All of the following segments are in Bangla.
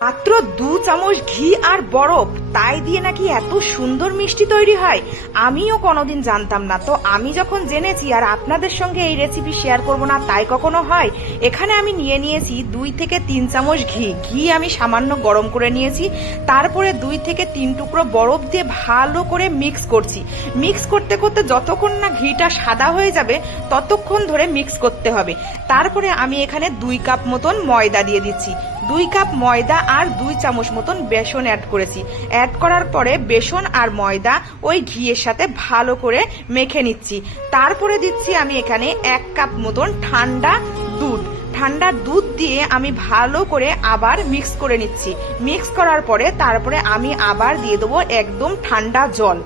মাত্র দু চামচ ঘি আর বরফ। তাই দিয়ে নাকি এত সুন্দর মিষ্টি তৈরি হয়, আমিও কোনোদিন জানতাম না। তো আমি যখন জেনেছি আর আপনাদের সঙ্গে এই রেসিপি শেয়ার করব না, তাই কখনো হয়। এখানে আমি নিয়ে নিয়েছি দুই থেকে তিন চামচ ঘি। ঘি আমি সামান্য গরম করে নিয়েছি। তারপরে দুই থেকে তিন টুকরো বরফ দিয়ে ভালো করে মিক্স করছি। মিক্স করতে করতে যতক্ষণ না ঘিটা সাদা হয়ে যাবে, ততক্ষণ ধরে মিক্স করতে হবে। তারপরে আমি এখানে দুই কাপ মতন ময়দা দিয়ে দিচ্ছি। দুই কাপ ময়দা আর দুই চামচ মতন বেসন অ্যাড করেছি। অ্যাড করার পরে বেসন আর ময়দা ওই ঘিয়ের সাথে ভালো করে মেখে নিচ্ছি। তারপরে দিচ্ছি আমি এখানে এক কাপ মতন ঠান্ডা দুধ। ঠান্ডা দুধ দিয়ে আমি ভালো করে আবার মিক্স করে নিচ্ছি। মিক্স করার পরে তারপরে আমি আবার দিয়ে দেবো একদম ঠান্ডা জল।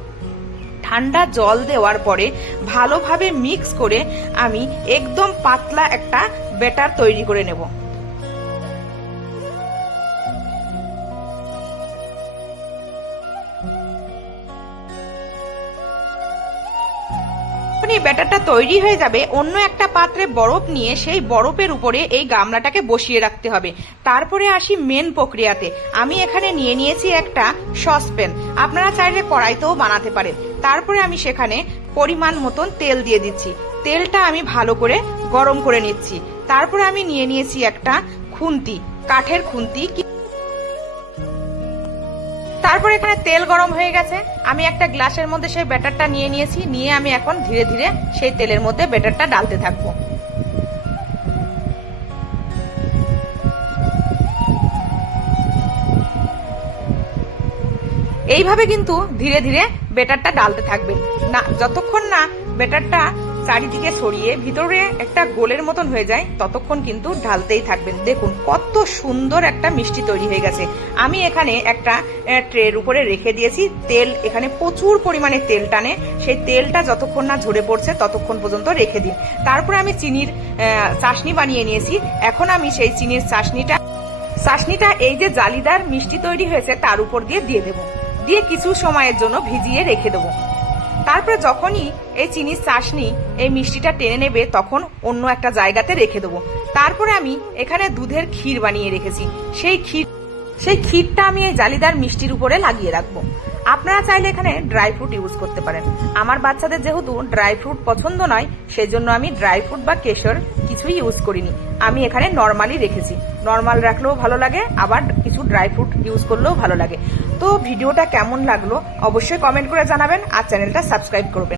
ঠান্ডা জল দেওয়ার পরে ভালোভাবে মিক্স করে আমি একদম পাতলা একটা ব্যাটার তৈরি করে নেব। যখন এই ব্যাটারটা তৈরি হয়ে যাবে, অন্য একটা পাত্রে বরফ নিয়ে সেই বরফের উপরে এই গামলাটাকে বসিয়ে রাখতে হবে। তারপরে আসি মেন প্রক্রিয়াতে। আমি এখানে নিয়ে নিয়েছি একটা সসপ্যান। আপনারা চাইলে কড়াইতেও বানাতে পারেন। তারপরে আমি সেখানে পরিমাণ মতন তেল দিয়ে দিচ্ছি। তেলটা আমি ভালো করে গরম করে নিচ্ছি। তারপরে আমি নিয়ে নিয়েছি একটা খুন্তি, কাঠের খুন্তি তারপর এখানে তেল গরম হয়ে গেছে। আমি একটা গ্লাসের মধ্যে সেই ব্যাটারটা নিয়ে নিয়েছি। নিয়ে আমি এখন ধীরে ধীরে সেই তেলের মধ্যে ব্যাটারটা ডালতে থাকব। এইভাবে কিন্তু ধীরে ধীরে বেটারটা ডালতে থাকবেন না, যতক্ষণ না বেটারটা চারিদিকে ছড়িয়ে ভিতরে একটা গোলের মতন হয়ে যায়, ততক্ষণ কিন্তু ঢালতেই থাকবেন। দেখুন, কত সুন্দর একটা মিষ্টি তৈরি হয়ে গেছে। আমি এখানে একটা ট্রের উপরে রেখে দিয়েছি। তেল, এখানে প্রচুর পরিমাণে তেল টানে। সেই তেলটা যতক্ষণ না ঝরে পড়ছে, ততক্ষণ পর্যন্ত রেখে দিন। তারপরে আমি চিনির চাশনি বানিয়ে নিয়েছি। এখন আমি সেই চিনির চাশনিটা চাশনিটা এই যে জালিদার মিষ্টি তৈরি হয়েছে, তার উপর দিয়ে দিয়ে দেবো। দিয়ে কিছু সময়ের জন্য ভিজিয়ে রেখে দেবো। তারপরে যখনই এই চিনির চাশনি এই মিষ্টিটা টেনে নেবে, তখন অন্য একটা জায়গাতে রেখে দেবো। তারপরে আমি এখানে দুধের ক্ষীর বানিয়ে রেখেছি। সেই ক্ষীর সেই ক্ষীরটা আমি এই জালিদার মিষ্টির উপরে লাগিয়ে রাখব। আপনারা চাইলে এখানে ড্রাই ফ্রুট ইউজ করতে পারেন। আমার বাচ্চাদের যেহেতু ড্রাই ফ্রুট পছন্দ নয়, সেজন্য আমি ড্রাই ফ্রুট বা কেশর কিছুই ইউজ করিনি। আমি এখানে নর্মালি রেখেছি। নর্মাল রাখলেও ভালো লাগে, আবার কিছু ড্রাই ফ্রুট ইউজ করলেও ভালো লাগে। তো ভিডিওটা কেমন লাগল অবশ্যই কমেন্ট করে জানাবেন আর চ্যানেলটা সাবস্ক্রাইব করবেন।